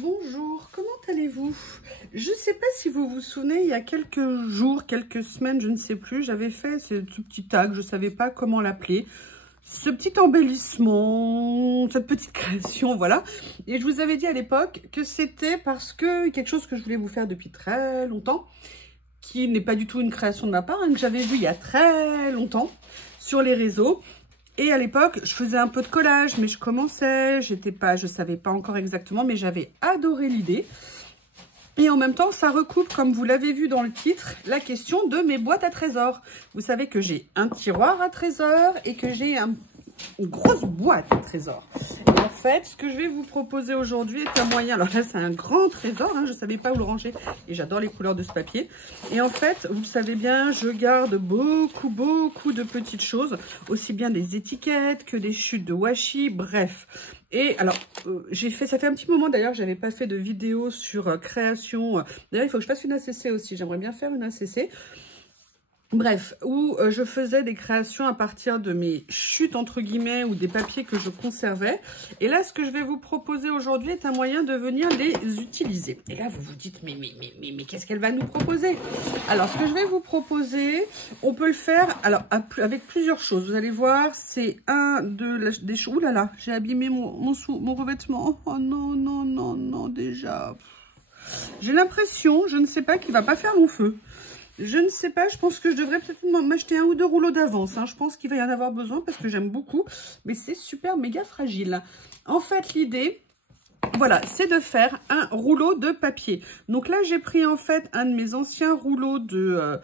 Bonjour, comment allez-vous? Je ne sais pas si vous vous souvenez, il y a quelques jours, quelques semaines, je ne sais plus, j'avais fait ce petit tag, je ne savais pas comment l'appeler, ce petit embellissement, cette petite création, voilà. Et je vous avais dit à l'époque que c'était parce que quelque chose que je voulais vous faire depuis très longtemps, qui n'est pas du tout une création de ma part, hein, que j'avais vu il y a très longtemps sur les réseaux. Et à l'époque, je faisais un peu de collage, mais je commençais, je savais pas encore exactement, mais j'avais adoré l'idée. Et en même temps, ça recoupe, comme vous l'avez vu dans le titre, la question de mes boîtes à trésors. Vous savez que j'ai un tiroir à trésors et que j'ai une grosse boîte à trésors. Et en fait, ce que je vais vous proposer aujourd'hui est un moyen. Alors là, c'est un grand trésor, hein, je ne savais pas où le ranger et j'adore les couleurs de ce papier. Et en fait, vous le savez bien, je garde beaucoup de petites choses, aussi bien des étiquettes que des chutes de washi, bref. Et alors, ça fait un petit moment d'ailleurs, j'avais pas fait de vidéo sur création. D'ailleurs, il faut que je fasse une ACC aussi, j'aimerais bien faire une ACC. Bref, où je faisais des créations à partir de mes chutes, entre guillemets, ou des papiers que je conservais. Et là, ce que je vais vous proposer aujourd'hui est un moyen de venir les utiliser. Et là, vous vous dites, mais qu'est-ce qu'elle va nous proposer? Alors, ce que je vais vous proposer, on peut le faire alors avec plusieurs choses. Vous allez voir, c'est des choses... Ouh là là, j'ai abîmé mon revêtement. Oh non, déjà. J'ai l'impression, je ne sais pas, qu'il va pas faire long feu. Je ne sais pas, je pense que je devrais peut-être m'acheter 1 ou 2 rouleaux d'avance. Hein. Je pense qu'il va y en avoir besoin parce que j'aime beaucoup. Mais c'est super méga fragile. En fait, l'idée, voilà, c'est de faire un rouleau de papier. Donc là, j'ai pris en fait un de mes anciens rouleaux de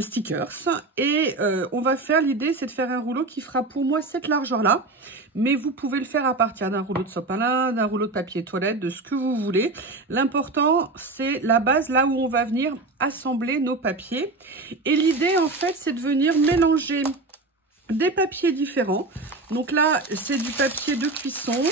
stickers. Et on va faire, l'idée, c'est de faire un rouleau qui fera pour moi cette largeur-là. Mais vous pouvez le faire à partir d'un rouleau de sopalin, d'un rouleau de papier toilette, de ce que vous voulez. L'important, c'est la base, là où on va venir assembler nos papiers. Et l'idée, en fait, c'est de venir mélanger des papiers différents. Donc là, c'est du papier de cuisson.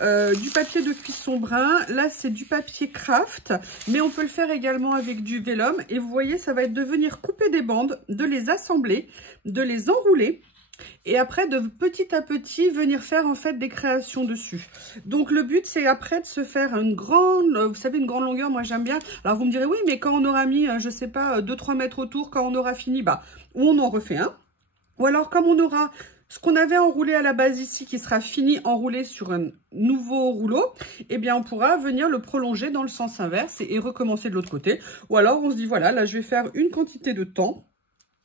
Du papier de cuisson brun, là c'est du papier craft, mais on peut le faire également avec du vélum. Et vous voyez, ça va être de venir couper des bandes, de les assembler, de les enrouler. Et après, de petit à petit, venir faire en fait des créations dessus. Donc le but, c'est après de se faire une grande, vous savez, une grande longueur, moi j'aime bien. Alors vous me direz, oui, mais quand on aura mis, je sais pas, 2-3 mètres autour, quand on aura fini, bah, ou on en refait un. Ou alors comme on aura ce qu'on avait enroulé à la base ici, qui sera fini, enroulé sur un nouveau rouleau, eh bien on pourra venir le prolonger dans le sens inverse et recommencer de l'autre côté. Ou alors on se dit, voilà, là je vais faire une quantité de temps.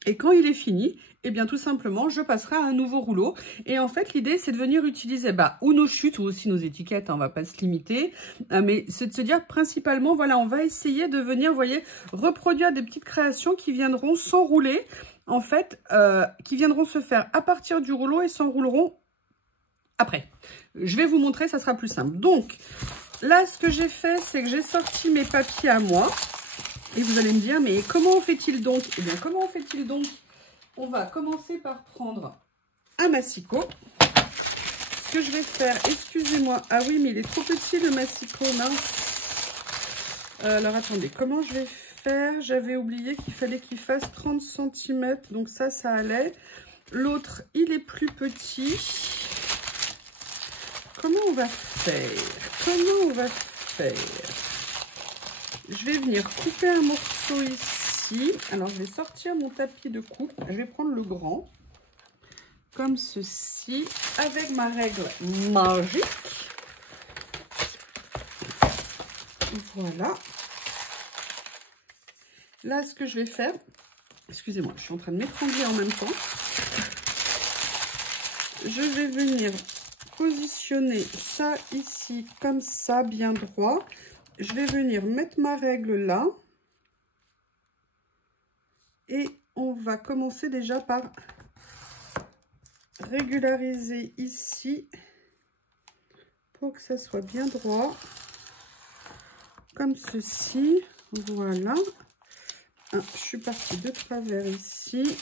Et quand il est fini, eh bien tout simplement, je passerai à un nouveau rouleau. Et en fait, l'idée, c'est de venir utiliser ou nos chutes ou aussi nos étiquettes, hein, on ne va pas se limiter. Mais c'est de se dire principalement, voilà, on va essayer de venir, vous voyez, reproduire des petites créations qui viendront s'enrouler, en fait, qui viendront se faire à partir du rouleau et s'enrouleront après. Je vais vous montrer, ça sera plus simple. Donc, là, ce que j'ai fait, c'est que j'ai sorti mes papiers à moi. Et vous allez me dire, mais comment fait-il donc? Eh bien, comment fait-il donc? On va commencer par prendre un massicot. Ce que je vais faire, excusez-moi. Ah oui, mais il est trop petit le massicot, mince. Alors, attendez, comment je vais faire? J'avais oublié qu'il fallait qu'il fasse 30 cm. Donc ça allait. L'autre, il est plus petit. Comment on va faire? Je vais venir couper un morceau ici. Alors, je vais sortir mon tapis de coupe. Je vais prendre le grand, comme ceci, avec ma règle magique. Voilà. Là, ce que je vais faire... Excusez-moi, je suis en train de m'étrangler en même temps. Je vais venir positionner ça ici, comme ça, bien droit. Je vais venir mettre ma règle là. Et on va commencer déjà par régulariser ici pour que ça soit bien droit. Comme ceci. Voilà. Je suis partie de travers ici.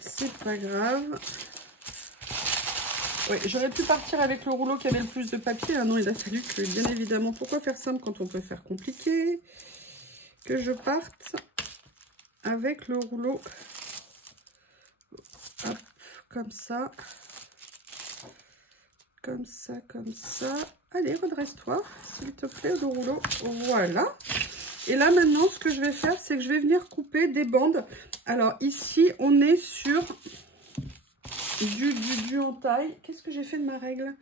C'est pas grave. Oui, j'aurais pu partir avec le rouleau qui avait le plus de papier. Ah non, il a fallu que, bien évidemment, pourquoi faire simple quand on peut faire compliqué? Que je parte avec le rouleau. Hop, comme ça. Comme ça. Allez, redresse-toi, s'il te plaît, le rouleau. Voilà. Et là, maintenant, ce que je vais faire, c'est que je vais venir couper des bandes. Alors, ici, on est sur du entaille. Qu'est-ce que j'ai fait de ma règle?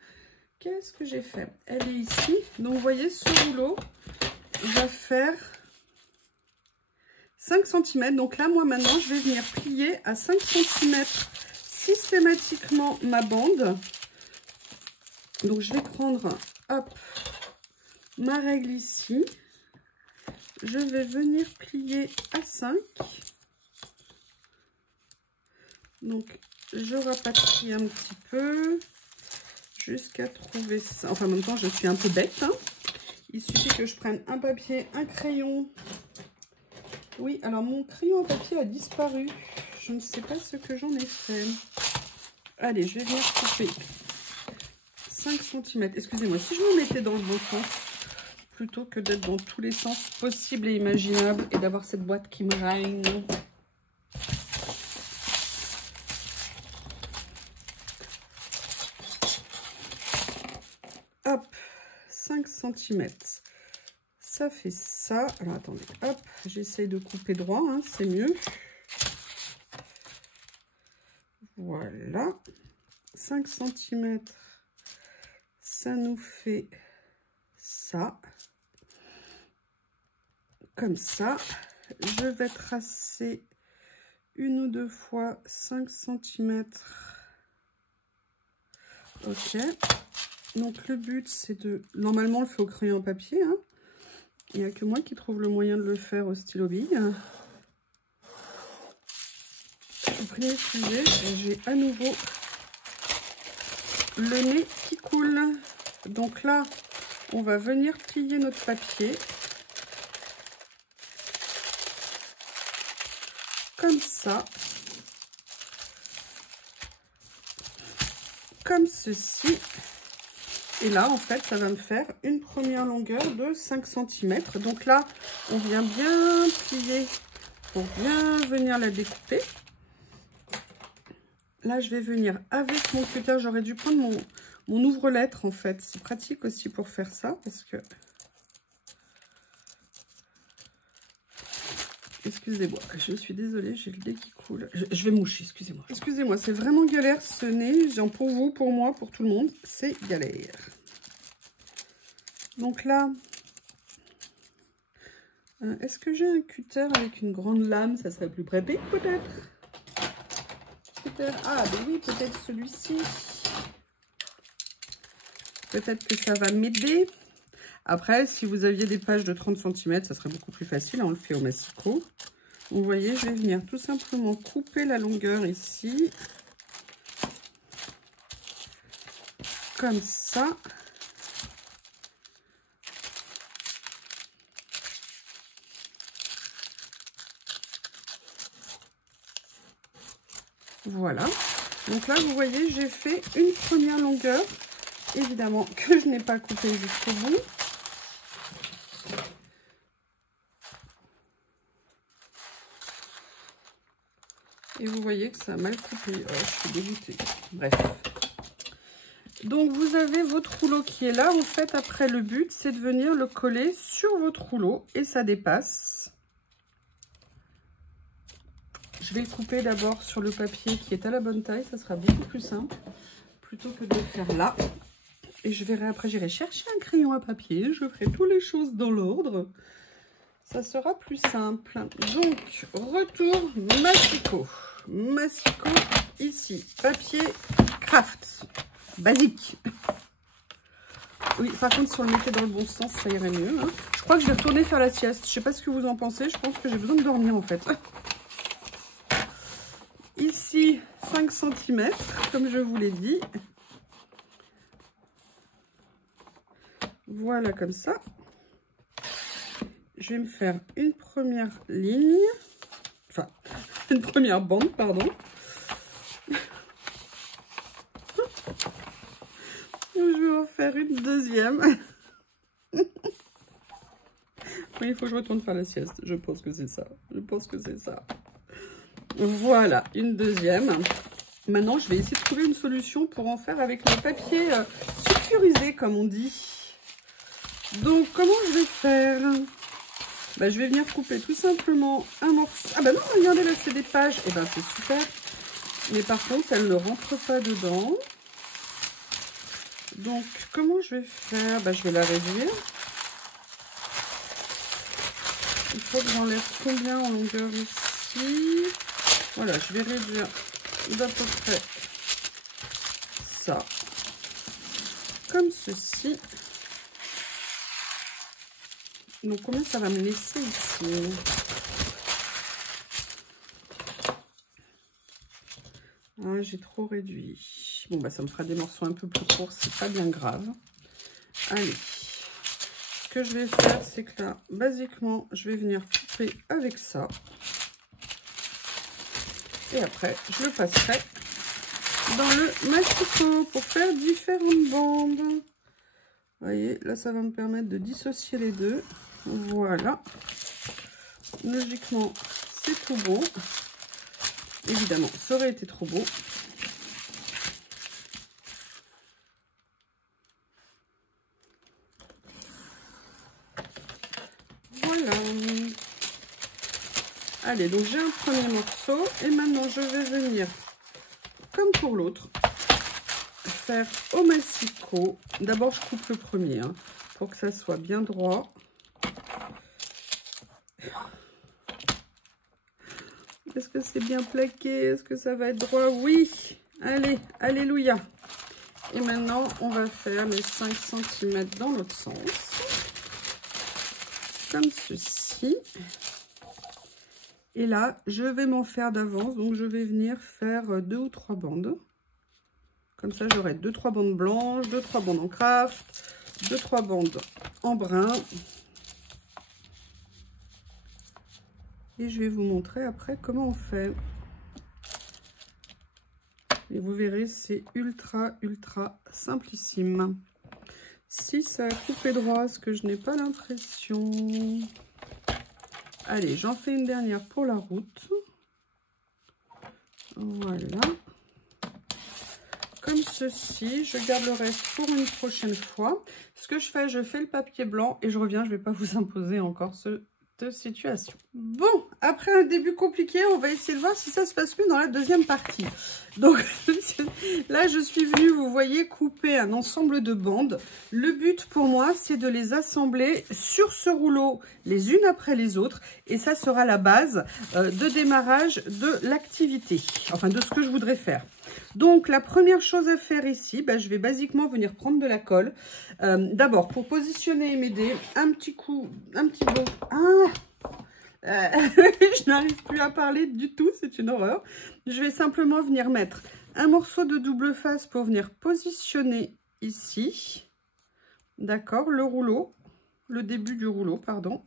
Qu'est-ce que j'ai fait? Elle est ici. Donc, vous voyez, ce rouleau va faire 5 cm. Donc là, moi, maintenant, je vais venir plier à 5 cm systématiquement ma bande. Donc, je vais prendre, hop, ma règle ici. Je vais venir plier à 5. Donc, je rapatrie un petit peu jusqu'à trouver ça. Enfin, en même temps, je suis un peu bête, hein. Il suffit que je prenne un papier, un crayon. Oui, alors mon crayon à papier a disparu. Je ne sais pas ce que j'en ai fait. Allez, je vais venir couper 5 cm. Excusez-moi, si je me mettais dans le bon sens, plutôt que d'être dans tous les sens possibles et imaginables et d'avoir cette boîte qui me règne. Hop, 5 cm. Ça fait ça. Alors, attendez, hop, j'essaye de couper droit, hein, c'est mieux. Voilà. 5 cm. Ça nous fait ça. Comme ça. Je vais tracer une ou deux fois 5 cm. Ok. Donc, le but, c'est de... Normalement, on le fait au crayon papier, hein. Il n'y a que moi qui trouve le moyen de le faire au stylo bille. Je vous prie d'excuser, j'ai à nouveau le nez qui coule. Donc là, on va venir plier notre papier. Comme ça. Comme ceci. Et là, en fait, ça va me faire une première longueur de 5 cm. Donc là, on vient bien plier pour bien venir la découper. Là, je vais venir avec mon cutter. J'aurais dû prendre mon ouvre-lettre, en fait. C'est pratique aussi pour faire ça, parce que... Excusez-moi, je suis désolée, j'ai le nez qui coule. Je vais moucher, excusez-moi. Excusez-moi, c'est vraiment galère ce nez. Genre pour vous, pour moi, pour tout le monde, c'est galère. Donc là, est-ce que j'ai un cutter avec une grande lame? Ça serait plus pratique peut-être. Ah, ben oui, peut-être celui-ci. Peut-être que ça va m'aider. Après, si vous aviez des pages de 30 cm, ça serait beaucoup plus facile. On le fait au massicot. Vous voyez, je vais venir tout simplement couper la longueur ici. Comme ça. Voilà. Donc là, vous voyez, j'ai fait une première longueur. Évidemment que je n'ai pas coupé jusqu'au bout. Et vous voyez que ça a mal coupé. Oh, je suis dégoûtée. Bref. Donc, vous avez votre rouleau qui est là. En fait, après, le but, c'est de venir le coller sur votre rouleau. Et ça dépasse. Je vais le couper d'abord sur le papier qui est à la bonne taille. Ça sera beaucoup plus simple. Plutôt que de le faire là. Et je verrai après, j'irai chercher un crayon à papier. Je ferai toutes les choses dans l'ordre. Ça sera plus simple. Donc, retour massicot. Massicot, ici. Papier craft. Basique. Oui, par contre, si on le mettait dans le bon sens, ça irait mieux. Hein. Je crois que je vais retourner faire la sieste. Je sais pas ce que vous en pensez. Je pense que j'ai besoin de dormir, en fait. Ici, 5 cm, comme je vous l'ai dit. Voilà, comme ça. Je vais me faire une première ligne. Enfin, une première bande, pardon. Je vais en faire une deuxième. Oui, il faut que je retourne faire la sieste. Je pense que c'est ça. Je pense que c'est ça. Voilà, une deuxième. Maintenant, je vais essayer de trouver une solution pour en faire avec le papier sulfurisé, comme on dit. Donc, comment je vais faire? Bah, je vais venir couper tout simplement un morceau. Ah bah non, regardez, là, c'est des pages. Et ben, c'est super. Mais par contre, elle ne rentre pas dedans. Donc, comment je vais faire? Bah, je vais la réduire. Il faut que j'enlève combien en longueur ici? Voilà, je vais réduire d'à peu près ça. Comme ceci. Donc, combien ça va me laisser ici? Ah, j'ai trop réduit. Bon, bah, ça me fera des morceaux un peu plus courts, c'est pas bien grave. Allez. Ce que je vais faire, c'est que là, basiquement, je vais venir couper avec ça. Et après, je le passerai dans le massicot pour faire différentes bandes. Vous voyez, là, ça va me permettre de dissocier les deux. Voilà. Logiquement, c'est tout beau. Évidemment, ça aurait été trop beau. Voilà. Allez, donc j'ai un premier morceau. Et maintenant, je vais venir, comme pour l'autre, faire au massicot. D'abord, je coupe le premier, hein, pour que ça soit bien droit. Est-ce que c'est bien plaqué? Est-ce que ça va être droit? Oui. Allez, alléluia. Et maintenant, on va faire les 5 cm dans l'autre sens. Comme ceci. Et là, je vais m'en faire d'avance. Donc, je vais venir faire 2 ou 3 bandes. Comme ça, j'aurai 2-3 bandes blanches, 2-3 bandes en craft, 2-3 bandes en brun. Et je vais vous montrer après comment on fait. Et vous verrez, c'est ultra simplissime. Si ça a coupé droit, ce que je n'ai pas l'impression. Allez, j'en fais une dernière pour la route. Voilà. Comme ceci, je garde le reste pour une prochaine fois. Ce que je fais le papier blanc et je reviens, je ne vais pas vous imposer encore cette situation. Bon, après un début compliqué, on va essayer de voir si ça se passe mieux dans la deuxième partie. Donc là, je suis venue, vous voyez, couper un ensemble de bandes. Le but pour moi, c'est de les assembler sur ce rouleau, les unes après les autres. Et ça sera la base de démarrage de l'activité, enfin de ce que je voudrais faire. Donc, la première chose à faire ici, bah, je vais basiquement venir prendre de la colle. D'abord, pour positionner et m'aider, un petit bout. Je n'arrive plus à parler du tout, c'est une horreur. Je vais simplement venir mettre un morceau de double face pour venir positionner ici. D'accord, le rouleau, le début du rouleau, pardon.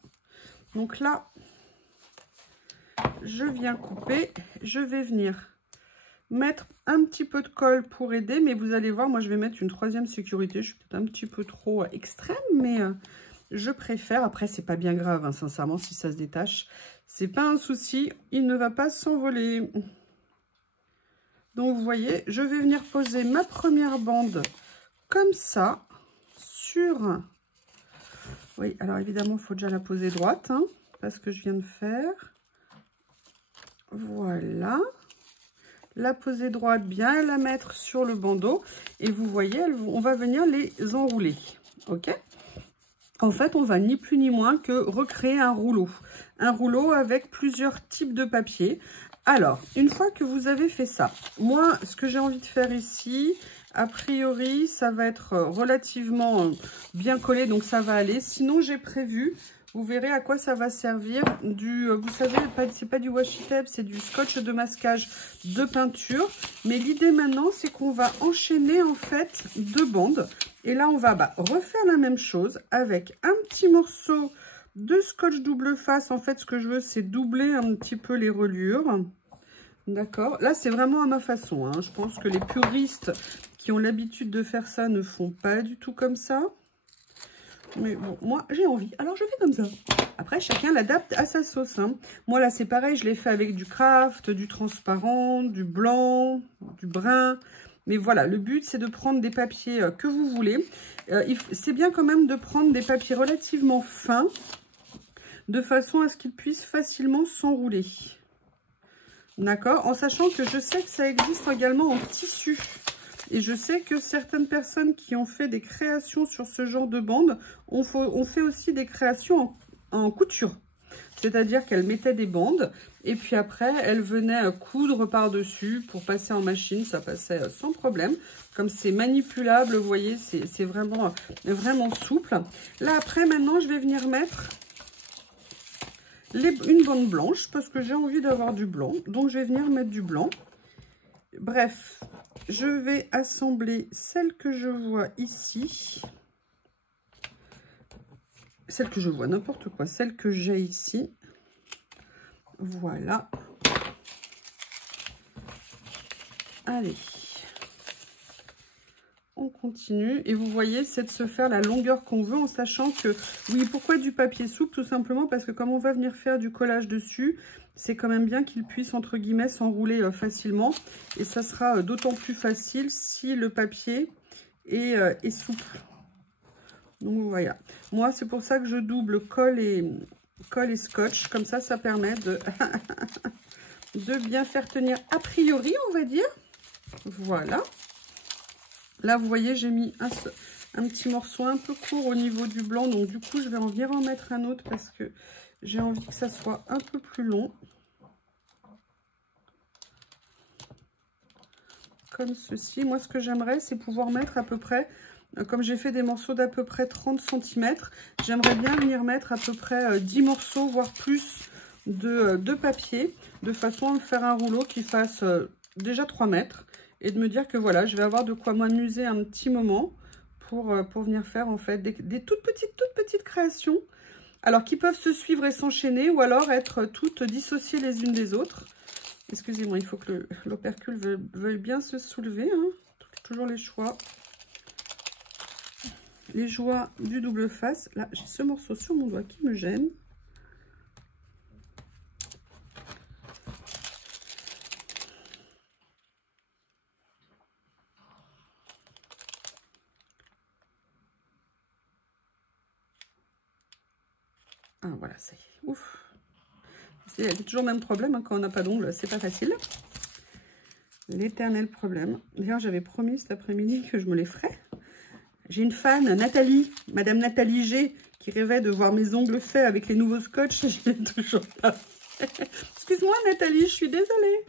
Donc là, je viens couper, je vais venir mettre un petit peu de colle pour aider, mais vous allez voir, moi je vais mettre une troisième sécurité. Je suis peut-être un petit peu trop extrême, mais je préfère. Après, c'est pas bien grave, hein, sincèrement, si ça se détache, c'est pas un souci, il ne va pas s'envoler. Donc vous voyez, je vais venir poser ma première bande comme ça sur. Oui, alors évidemment, il faut déjà la poser droite, hein, parce que je viens de faire. Voilà. La poser droite, bien la mettre sur le bandeau. Et vous voyez, on va venir les enrouler. Ok? En fait, on va ni plus ni moins que recréer un rouleau. Un rouleau avec plusieurs types de papier. Alors, une fois que vous avez fait ça, moi, ce que j'ai envie de faire ici, a priori, ça va être relativement bien collé, donc ça va aller. Sinon, j'ai prévu... Vous verrez à quoi ça va servir. Vous savez, c'est pas du washi tape, c'est du scotch de masquage de peinture. Mais l'idée maintenant, c'est qu'on va enchaîner en fait 2 bandes. Et là, on va refaire la même chose avec un petit morceau de scotch double face. En fait, ce que je veux, c'est doubler un petit peu les reliures. D'accord. Là, c'est vraiment à ma façon, hein. Je pense que les puristes qui ont l'habitude de faire ça ne font pas du tout comme ça. Mais bon, moi, j'ai envie. Alors, je fais comme ça. Après, chacun l'adapte à sa sauce, hein. Moi, là, c'est pareil. Je l'ai fait avec du craft, du transparent, du blanc, du brun. Mais voilà, le but, c'est de prendre des papiers que vous voulez. C'est bien quand même de prendre des papiers relativement fins, de façon à ce qu'ils puissent facilement s'enrouler. D'accord? En sachant que je sais que ça existe également en tissu. Et je sais que certaines personnes qui ont fait des créations sur ce genre de bande ont fait aussi des créations en couture. C'est-à-dire qu'elles mettaient des bandes et puis après, elles venaient coudre par-dessus pour passer en machine. Ça passait sans problème. Comme c'est manipulable, vous voyez, c'est vraiment, vraiment souple. Là, après, maintenant, je vais venir mettre une bande blanche parce que j'ai envie d'avoir du blanc. Donc, je vais venir mettre du blanc. Bref, je vais assembler celle que je vois ici. Celle que je vois, n'importe quoi. Celle que j'ai ici. Voilà. Allez. On continue. Et vous voyez, c'est de se faire la longueur qu'on veut en sachant que... Oui, pourquoi du papier souple? Tout simplement parce que comme on va venir faire du collage dessus, c'est quand même bien qu'il puisse, entre guillemets, s'enrouler facilement. Et ça sera d'autant plus facile si le papier est souple. Donc voilà. Moi, c'est pour ça que je double colle et scotch. Comme ça, ça permet de, de bien faire tenir a priori, on va dire. Voilà. Là, vous voyez, j'ai mis un petit morceau un peu court au niveau du blanc. Donc, du coup, je vais en venir en mettre un autre parce que j'ai envie que ça soit un peu plus long. Comme ceci. Moi, ce que j'aimerais, c'est pouvoir mettre à peu près... Comme j'ai fait des morceaux d'à peu près 30 cm, j'aimerais bien venir mettre à peu près 10 morceaux, voire plus de papier, de façon à me faire un rouleau qui fasse déjà 3 mètres. Et de me dire que voilà, je vais avoir de quoi m'amuser un petit moment pour venir faire en fait des toutes petites créations. Alors qui peuvent se suivre et s'enchaîner ou alors être toutes dissociées les unes des autres. Excusez-moi, il faut que l'opercule veuille bien se soulever. Hein. Toujours les choix. Les joies du double face. Là, j'ai ce morceau sur mon doigt qui me gêne. Ah, voilà, ça y est. Ouf. C'est toujours le même problème hein, quand on n'a pas d'ongles, c'est pas facile. L'éternel problème. D'ailleurs, j'avais promis cet après-midi que je me les ferais. J'ai une fan, Nathalie, Madame Nathalie G, qui rêvait de voir mes ongles faits avec les nouveaux scotch. Je l'ai toujours pas fait. Excuse-moi Nathalie, je suis désolée.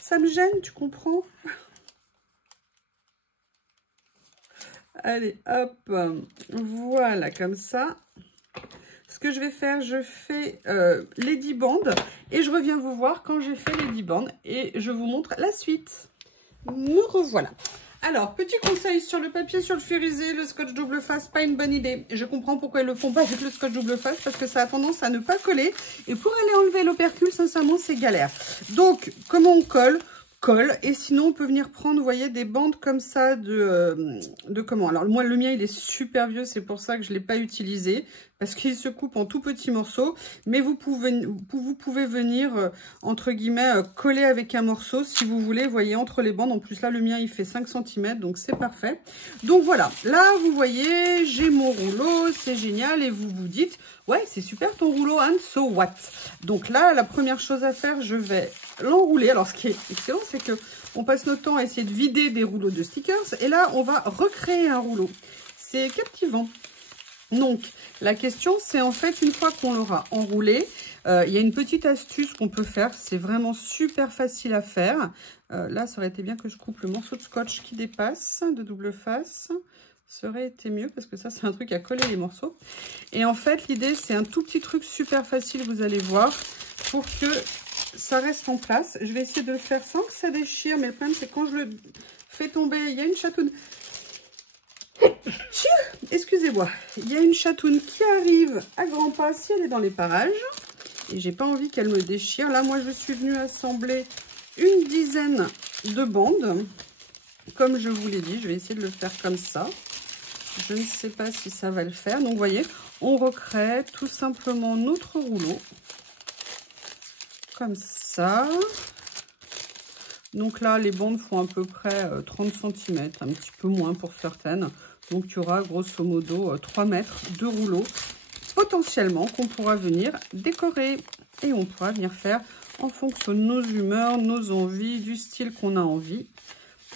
Ça me gêne, tu comprends? Allez, hop. Voilà, comme ça. Ce que je vais faire, je fais les 10 bandes. Et je reviens vous voir quand j'ai fait les 10 bandes. Et je vous montre la suite. Nous revoilà. Alors, petit conseil sur le papier sulfurisé, le scotch double face, pas une bonne idée. Je comprends pourquoi ils le font pas avec le scotch double face, parce que ça a tendance à ne pas coller. Et pour aller enlever l'opercule, sincèrement, c'est galère. Donc, comment on colle? Et sinon, on peut venir prendre, vous voyez, des bandes comme ça de comment? Alors, moi, le mien, il est super vieux, c'est pour ça que je ne l'ai pas utilisé, parce qu'il se coupe en tout petits morceaux. Mais vous pouvez venir, entre guillemets, coller avec un morceau, si vous voulez, vous voyez, entre les bandes. En plus, là, le mien, il fait 5 cm, donc c'est parfait. Donc, voilà. Là, vous voyez, j'ai mon rouleau, c'est génial. Et vous vous dites, ouais, c'est super ton rouleau, Anne, so what? Donc là, la première chose à faire, je vais l'enrouler. Alors, ce qui est excellent, c'est que on passe notre temps à essayer de vider des rouleaux de stickers. Et là, on va recréer un rouleau. C'est captivant. Donc, la question, c'est en fait, une fois qu'on l'aura enroulé, il y a une petite astuce qu'on peut faire. C'est vraiment super facile à faire. Là, ça aurait été bien que je coupe le morceau de scotch qui dépasse de double face. Ça aurait été mieux parce que ça, c'est un truc à coller les morceaux. Et en fait, l'idée, c'est un tout petit truc super facile, vous allez voir, pour que ça reste en place. Je vais essayer de le faire sans que ça déchire, mais le problème, c'est quand je le fais tomber, il y a une chatoune. Excusez-moi, il y a une chatoune qui arrive à grands pas si elle est dans les parages. Et j'ai pas envie qu'elle me déchire. Là, moi, je suis venue assembler une dizaine de bandes. Comme je vous l'ai dit, je vais essayer de le faire comme ça. Je ne sais pas si ça va le faire. Donc, vous voyez, on recrée tout simplement notre rouleau. Comme ça. Donc là, les bandes font à peu près 30 cm, un petit peu moins pour certaines. Donc il y aura grosso modo 3 mètres de rouleau potentiellement qu'on pourra venir décorer. Et on pourra venir faire en fonction de nos humeurs, nos envies, du style qu'on a envie.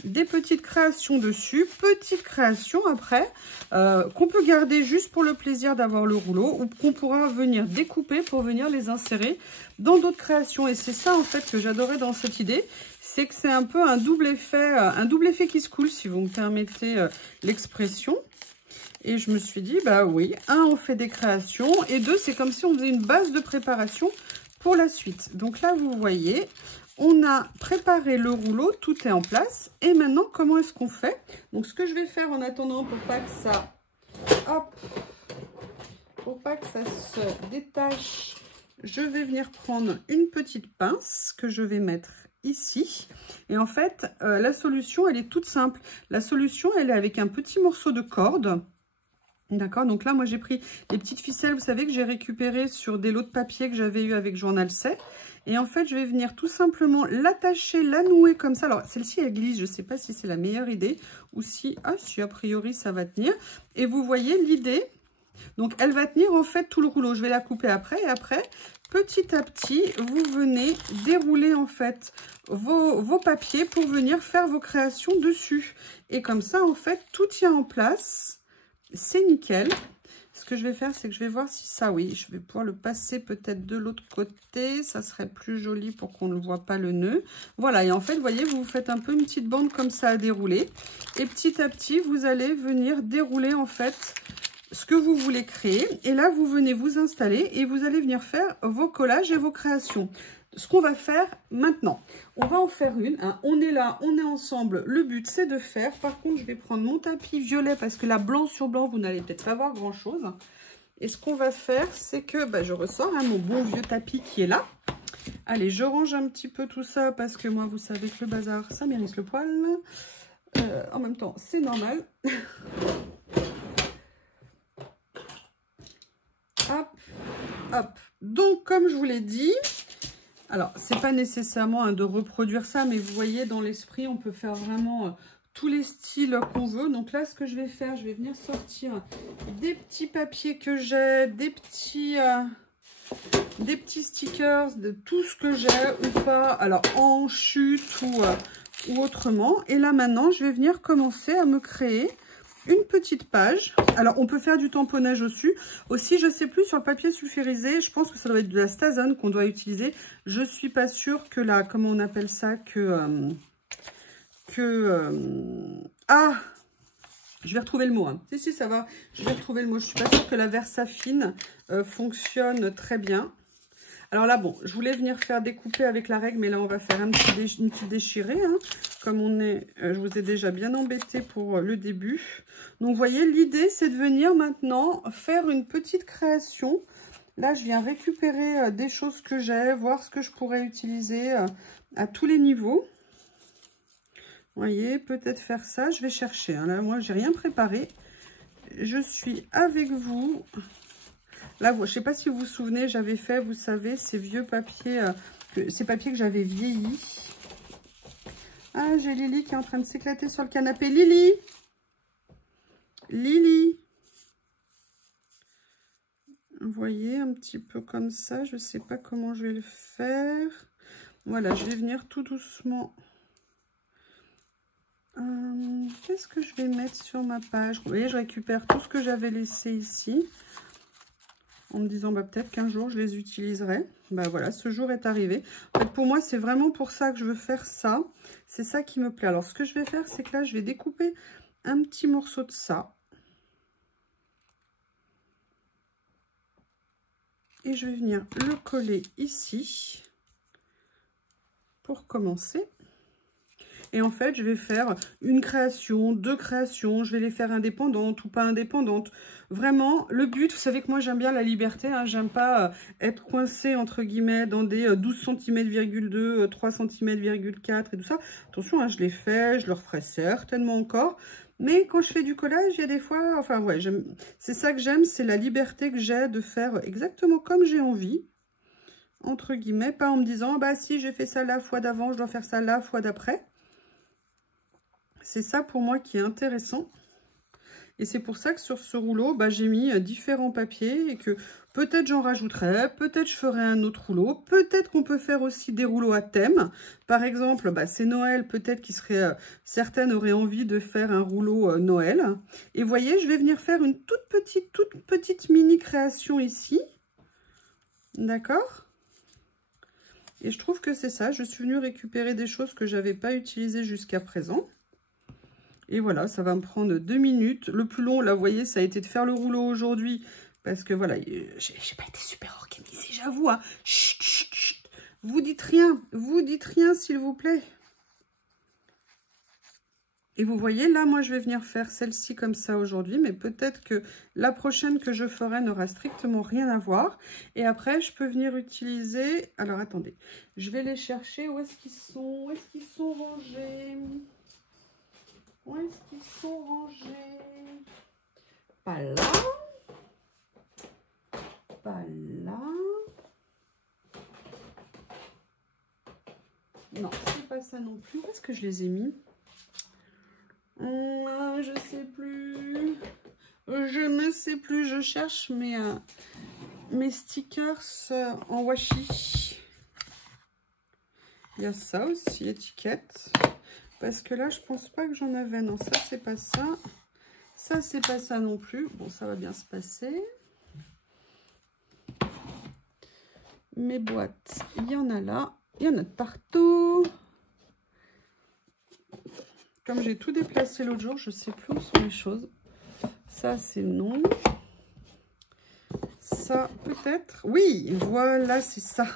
Des petites créations dessus, petites créations après, qu'on peut garder juste pour le plaisir d'avoir le rouleau ou qu'on pourra venir découper pour venir les insérer dans d'autres créations. Et c'est ça en fait que j'adorais dans cette idée, c'est que c'est un peu un double effet qui se coule, si vous me permettez l'expression. Et je me suis dit, bah oui, on fait des créations, et 2, c'est comme si on faisait une base de préparation pour la suite. Donc là, vous voyez, on a préparé le rouleau, tout est en place. Et maintenant, comment est-ce qu'on fait? Donc, ce que je vais faire en attendant, pour pas que ça, pour pas que ça se détache, je vais venir prendre une petite pince que je vais mettre ici. Et en fait, la solution, elle est toute simple. La solution, elle est avec un petit morceau de corde. D'accord, donc là, moi, j'ai pris les petites ficelles, vous savez, que j'ai récupérées sur des lots de papier que j'avais eu avec Journal C. Et en fait, je vais venir tout simplement l'attacher, la nouer comme ça. Alors, celle-ci, elle glisse. Je ne sais pas si c'est la meilleure idée ou si... Ah, si, a priori, ça va tenir. Et vous voyez l'idée. Donc, elle va tenir, en fait, tout le rouleau. Je vais la couper après. Et après, petit à petit, vous venez dérouler, en fait, vos papiers pour venir faire vos créations dessus. Et comme ça, en fait, tout tient en place. C'est nickel. Ce que je vais faire, c'est que je vais voir si ça, oui, je vais pouvoir le passer peut-être de l'autre côté. Ça serait plus joli pour qu'on ne voit pas le nœud. Voilà, et en fait, vous voyez, vous faites un peu une petite bande comme ça à dérouler. Et petit à petit, vous allez venir dérouler, en fait, ce que vous voulez créer. Et là, vous venez vous installer et vous allez venir faire vos collages et vos créations. Ce qu'on va faire maintenant, on va en faire une. Hein. On est là, on est ensemble. Le but, c'est de faire. Par contre, je vais prendre mon tapis violet parce que là, blanc sur blanc, vous n'allez peut-être pas voir grand-chose. Et ce qu'on va faire, c'est que je ressors mon bon vieux tapis qui est là. Allez, je range un petit peu tout ça parce que moi, vous savez que le bazar, ça mérite le poil. En même temps, c'est normal. Hop, hop. Donc, comme je vous l'ai dit... Alors, c'est pas nécessairement de reproduire ça, mais vous voyez, dans l'esprit, on peut faire vraiment tous les styles qu'on veut. Donc là, ce que je vais faire, je vais venir sortir des petits papiers que j'ai, des petits stickers, de tout ce que j'ai ou pas, alors en chute ou autrement. Et là, maintenant, je vais venir commencer à me créer une petite page. Alors, on peut faire du tamponnage aussi. Je sais plus, sur le papier sulfurisé, je pense que ça doit être de la Stazone qu'on doit utiliser. Je suis pas sûre que la, comment on appelle ça, ah, je vais retrouver le mot. Hein. Si, ça va, je vais retrouver le mot. Je suis pas sûre que la Versafine fonctionne très bien. Alors là, bon, je voulais venir faire découper avec la règle, mais là, on va faire une petite déchirée. Hein, comme on est, je vous ai déjà bien embêté pour le début. Donc, vous voyez, l'idée, c'est de venir maintenant faire une petite création. Là, je viens récupérer des choses que j'ai, voir ce que je pourrais utiliser à tous les niveaux. Vous voyez, peut-être faire ça. Je vais chercher. Hein. Là, moi, j'ai rien préparé. Je suis avec vous. Là, je ne sais pas si vous vous souvenez, j'avais fait, vous savez, ces vieux papiers, ces papiers que j'avais vieillis. Ah, j'ai Lily qui est en train de s'éclater sur le canapé. Lily! Lily! Vous voyez, un petit peu comme ça. Je ne sais pas comment je vais le faire. Voilà, je vais venir tout doucement. Qu'est-ce que je vais mettre sur ma page? Vous voyez, je récupère tout ce que j'avais laissé ici. En me disant, peut-être qu'un jour, je les utiliserai. Voilà, ce jour est arrivé. En fait, pour moi, c'est vraiment pour ça que je veux faire ça. C'est ça qui me plaît. Alors, ce que je vais faire, c'est que là, je vais découper un petit morceau de ça. Et je vais venir le coller ici pour commencer. Et en fait, je vais faire une création, 2 créations. Je vais les faire indépendantes ou pas indépendantes. Vraiment, le but, vous savez que moi, j'aime bien la liberté. Hein, j'aime pas être coincée, entre guillemets, dans des 12 cm,2, 3 cm,4 et tout ça. Attention, hein, je les fais, je le referai certainement encore. Mais quand je fais du collage, il y a des fois... Enfin, ouais, c'est ça que j'aime, c'est la liberté que j'ai de faire exactement comme j'ai envie. entre guillemets, pas en me disant, bah si j'ai fait ça la fois d'avant, je dois faire ça la fois d'après. C'est ça pour moi qui est intéressant. Et c'est pour ça que sur ce rouleau, bah, j'ai mis différents papiers et que peut-être j'en rajouterai, peut-être je ferai un autre rouleau, peut-être qu'on peut faire aussi des rouleaux à thème. Par exemple, bah, c'est Noël, peut-être qu'il serait, certaines auraient envie de faire un rouleau Noël. Et vous voyez, je vais venir faire une toute petite mini création ici. D'accord ? Et je trouve que c'est ça, je suis venue récupérer des choses que je n'avais pas utilisées jusqu'à présent. Et voilà, ça va me prendre 2 minutes. Le plus long, là, vous voyez, ça a été de faire le rouleau aujourd'hui. Parce que voilà, j'ai pas été super organisée, j'avoue. Hein. Chut, chut, chut. Vous dites rien, s'il vous plaît. Et vous voyez, là, moi, je vais venir faire celle-ci comme ça aujourd'hui. Mais peut-être que la prochaine que je ferai n'aura strictement rien à voir. Et après, je peux venir utiliser... Alors, attendez. Je vais les chercher. Où est-ce qu'ils sont? Où est-ce qu'ils sont rangés? Où est-ce qu'ils sont rangés? Pas là. Pas là. Non, c'est pas ça non plus. Où est-ce que je les ai mis? Je sais plus. Je ne sais plus. Je cherche mes stickers en washi. Il y a ça aussi, étiquette. Parce que là, je pense pas que j'en avais. Non, ça, c'est pas ça. Ça, c'est pas ça non plus. Bon, ça va bien se passer. Mes boîtes, il y en a là. Il y en a de partout. Comme j'ai tout déplacé l'autre jour, je sais plus où sont les choses. Ça, c'est non. Ça, peut-être. Oui, voilà, c'est ça.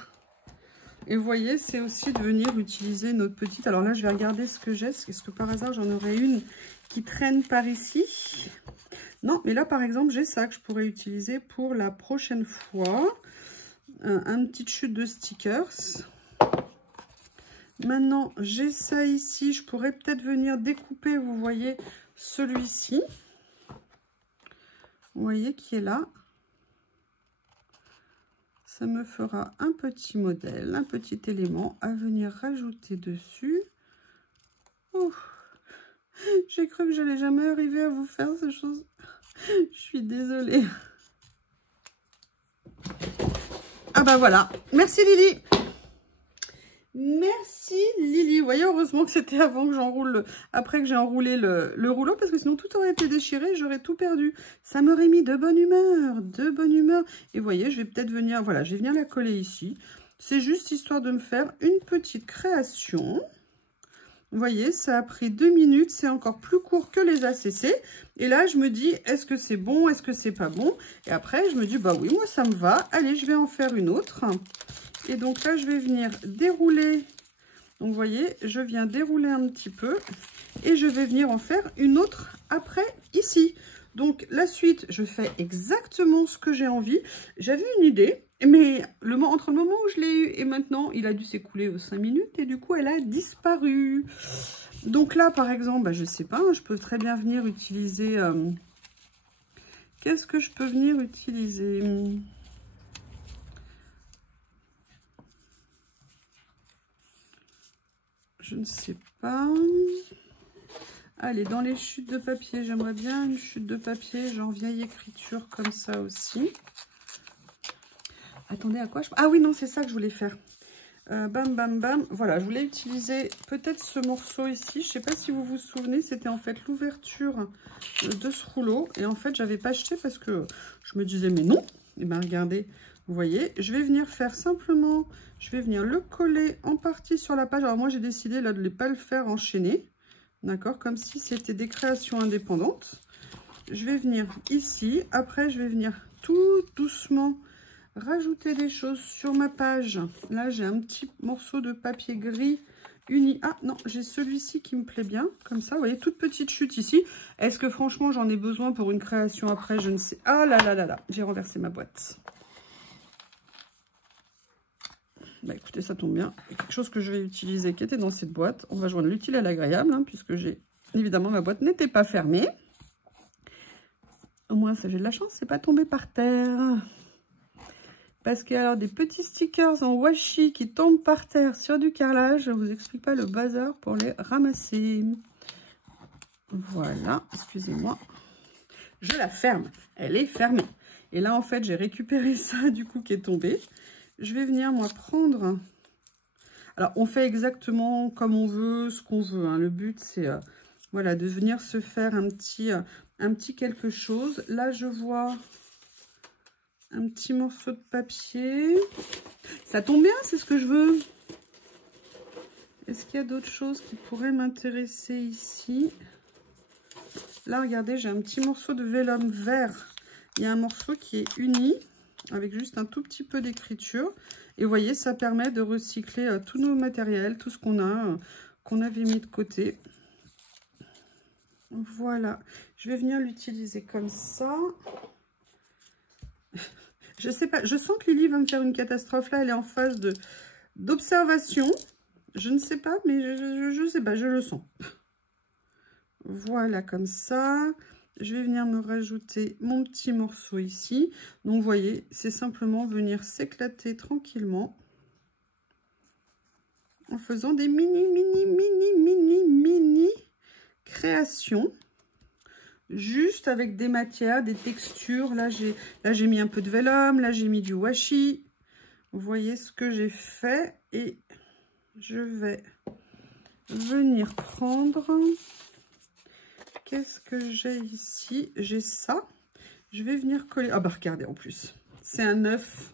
Et vous voyez, c'est aussi de venir utiliser notre petite... Alors là, je vais regarder ce que j'ai. Est-ce que par hasard, j'en aurais une qui traîne par ici? Non, mais là, par exemple, j'ai ça que je pourrais utiliser pour la prochaine fois. Un petit chute de stickers. Maintenant, j'ai ça ici. Je pourrais peut-être venir découper, vous voyez, celui-ci. Vous voyez qui est là. Ça me fera un petit modèle, un petit élément à venir rajouter dessus. Oh, j'ai cru que j'allais jamais arriver à vous faire ces choses. Je suis désolée. Ah bah voilà. Merci Lily. Merci Lily. Vous voyez, heureusement que c'était avant que j'enroule, après que j'ai enroulé le rouleau, parce que sinon tout aurait été déchiré, j'aurais tout perdu. Ça m'aurait mis de bonne humeur, de bonne humeur. Et vous voyez, je vais peut-être venir, voilà, je vais venir la coller ici. C'est juste histoire de me faire une petite création. Vous voyez, ça a pris 2 minutes, c'est encore plus court que les ACC. Et là, je me dis, est-ce que c'est bon, est-ce que c'est pas bon? Et après, je me dis, bah oui, moi ça me va. Allez, je vais en faire une autre. Et donc là, je vais venir dérouler. Donc, vous voyez, je viens dérouler un petit peu. Et je vais venir en faire une autre après, ici. Donc, la suite, je fais exactement ce que j'ai envie. J'avais une idée, mais entre le moment où je l'ai eu et maintenant, il a dû s'écouler aux 5 minutes. Et du coup, elle a disparu. Donc là, par exemple, bah, je sais pas, hein, je peux très bien venir utiliser... Qu'est-ce que je peux venir utiliser ? Je ne sais pas. Allez, dans les chutes de papier, j'aimerais bien une chute de papier, genre vieille écriture comme ça aussi. Attendez, à quoi je... Ah oui, non, c'est ça que je voulais faire. Bam, bam, bam. Voilà, je voulais utiliser peut-être ce morceau ici. Je ne sais pas si vous vous souvenez, c'était en fait l'ouverture de ce rouleau. Et en fait, j'avais pas acheté parce que je me disais, mais non. Et bien, regardez, vous voyez, je vais venir faire simplement... Je vais venir le coller en partie sur la page. Alors moi, j'ai décidé là de ne pas le faire enchaîner. D'accord, comme si c'était des créations indépendantes. Je vais venir ici. Après, je vais venir tout doucement rajouter des choses sur ma page. Là, j'ai un petit morceau de papier gris uni. Ah non, j'ai celui-ci qui me plaît bien. Comme ça, vous voyez, toute petite chute ici. Est-ce que franchement, j'en ai besoin pour une création après? Je ne sais. Ah là là là là, j'ai renversé ma boîte. Bah écoutez, ça tombe bien. Il y a quelque chose que je vais utiliser qui était dans cette boîte. On va joindre l'utile à l'agréable, hein, puisque évidemment, ma boîte n'était pas fermée. Au moins, ça, j'ai de la chance, c'est pas tombé par terre. Parce qu'il y a alors des petits stickers en washi qui tombent par terre sur du carrelage. Je ne vous explique pas le bazar pour les ramasser. Voilà, excusez-moi. Je la ferme. Elle est fermée. Et là, en fait, j'ai récupéré ça, du coup, qui est tombé. Je vais venir, moi, prendre... Alors, on fait exactement comme on veut, ce qu'on veut. Hein. Le but, c'est voilà, de venir se faire un petit quelque chose. Là, je vois un petit morceau de papier. Ça tombe bien, c'est ce que je veux. Est-ce qu'il y a d'autres choses qui pourraient m'intéresser ici? Là, regardez, j'ai un petit morceau de vélum vert. Il y a un morceau qui est uni, avec juste un tout petit peu d'écriture. Et vous voyez, ça permet de recycler tous nos matériels, tout ce qu'on a, qu'on avait mis de côté. Voilà. Je vais venir l'utiliser comme ça. Je sais pas, je sens que Lily va me faire une catastrophe. Là, elle est en phase d'observation. Je ne sais pas, mais je sais pas, je le sens. Voilà, comme ça. Je vais venir me rajouter mon petit morceau ici. Donc, vous voyez, c'est simplement venir s'éclater tranquillement en faisant des mini créations. Juste avec des matières, des textures. Là, j'ai mis un peu de vélum. Là, j'ai mis du washi. Vous voyez ce que j'ai fait. Et je vais venir prendre... Qu'est-ce que j'ai ici? J'ai ça. Je vais venir coller. Ah bah regardez, en plus. C'est un œuf.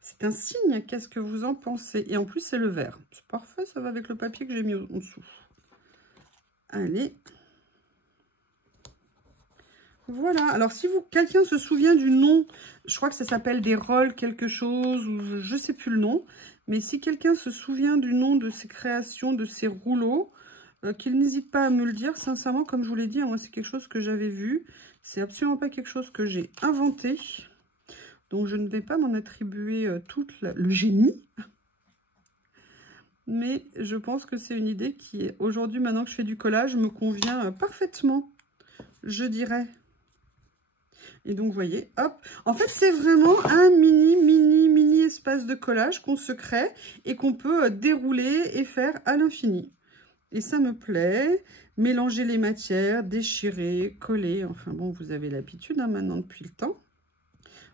C'est un signe. Qu'est-ce que vous en pensez? Et en plus, c'est le vert. C'est parfait. Ça va avec le papier que j'ai mis en dessous. Allez. Voilà. Alors, si quelqu'un se souvient du nom, je crois que ça s'appelle des rôles quelque chose, ou je ne sais plus le nom. Mais si quelqu'un se souvient du nom de ces créations, de ces rouleaux, qu'il n'hésite pas à me le dire. Sincèrement, comme je vous l'ai dit, moi, c'est quelque chose que j'avais vu. C'est absolument pas quelque chose que j'ai inventé. Donc, je ne vais pas m'en attribuer tout le génie. Mais je pense que c'est une idée qui, aujourd'hui, maintenant que je fais du collage, me convient parfaitement, je dirais. Et donc, vous voyez, hop. En fait, c'est vraiment un mini espace de collage qu'on se crée et qu'on peut dérouler et faire à l'infini. Et ça me plaît. Mélanger les matières, déchirer, coller. Enfin bon, vous avez l'habitude hein, maintenant depuis le temps.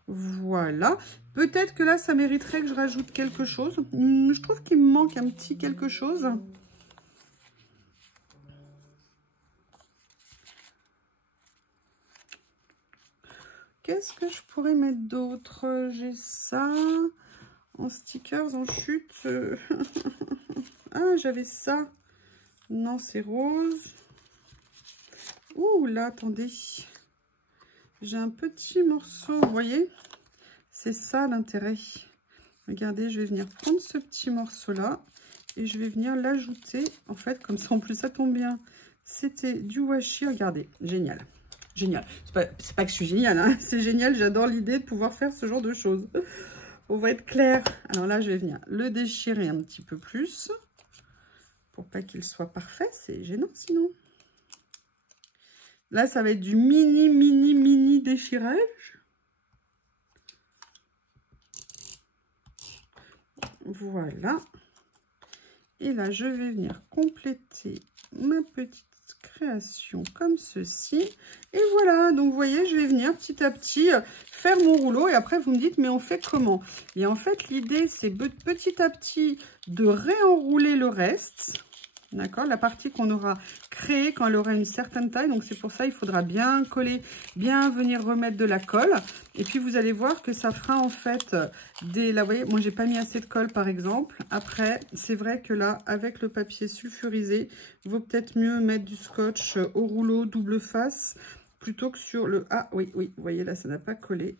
Voilà. Peut-être que là, ça mériterait que je rajoute quelque chose. Je trouve qu'il me manque un petit quelque chose. Qu'est-ce que je pourrais mettre d'autre? J'ai ça. En stickers, en chute. Ah, j'avais ça. Non, c'est rose. Ouh, là, attendez. J'ai un petit morceau, vous voyez? C'est ça l'intérêt. Regardez, je vais venir prendre ce petit morceau-là et je vais venir l'ajouter. En fait, comme ça, en plus, ça tombe bien. C'était du washi. Regardez, génial. Génial. C'est pas que je suis géniale, hein. C'est génial. J'adore l'idée de pouvoir faire ce genre de choses. On va être clair. Alors là, je vais venir le déchirer un petit peu plus. Pour pas qu'il soit parfait, c'est gênant sinon. Là, ça va être du mini déchirage. Voilà. Et là, je vais venir compléter ma petite création comme ceci. Et voilà, donc vous voyez, je vais venir petit à petit faire mon rouleau. Et après, vous me dites, mais on fait comment? Et en fait, l'idée, c'est petit à petit de réenrouler le reste. D'accord, la partie qu'on aura créée quand elle aura une certaine taille. Donc, c'est pour ça il faudra bien coller, bien venir remettre de la colle. Et puis, vous allez voir que ça fera en fait des... Là, vous voyez, moi, j'ai pas mis assez de colle, par exemple. Après, c'est vrai que là, avec le papier sulfurisé, il vaut peut-être mieux mettre du scotch au rouleau double face plutôt que sur le... Ah, oui, vous voyez, là, ça n'a pas collé.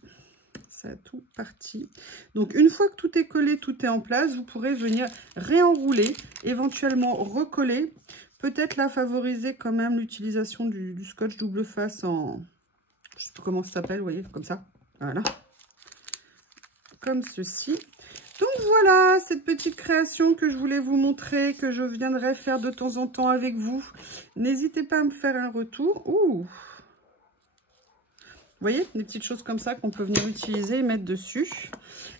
Ça a tout parti. Donc, une fois que tout est collé, tout est en place, vous pourrez venir réenrouler, éventuellement recoller. Peut-être là, favoriser quand même l'utilisation du scotch double face en... Je sais pas comment ça s'appelle, vous voyez, comme ça. Voilà. Comme ceci. Donc, voilà, cette petite création que je voulais vous montrer, que je viendrai faire de temps en temps avec vous. N'hésitez pas à me faire un retour. Ouh! voyez, des petites choses comme ça qu'on peut venir utiliser et mettre dessus.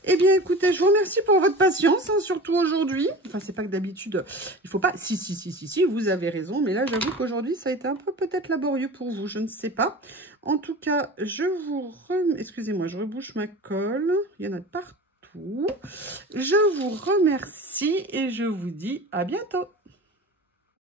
Eh bien, écoutez, je vous remercie pour votre patience, hein, surtout aujourd'hui. Enfin, c'est pas que d'habitude, il faut pas... Si, vous avez raison. Mais là, j'avoue qu'aujourd'hui, ça a été un peu peut-être laborieux pour vous. Je ne sais pas. En tout cas, je vous... Excusez-moi, je rebouche ma colle. Il y en a de partout. Je vous remercie et je vous dis à bientôt.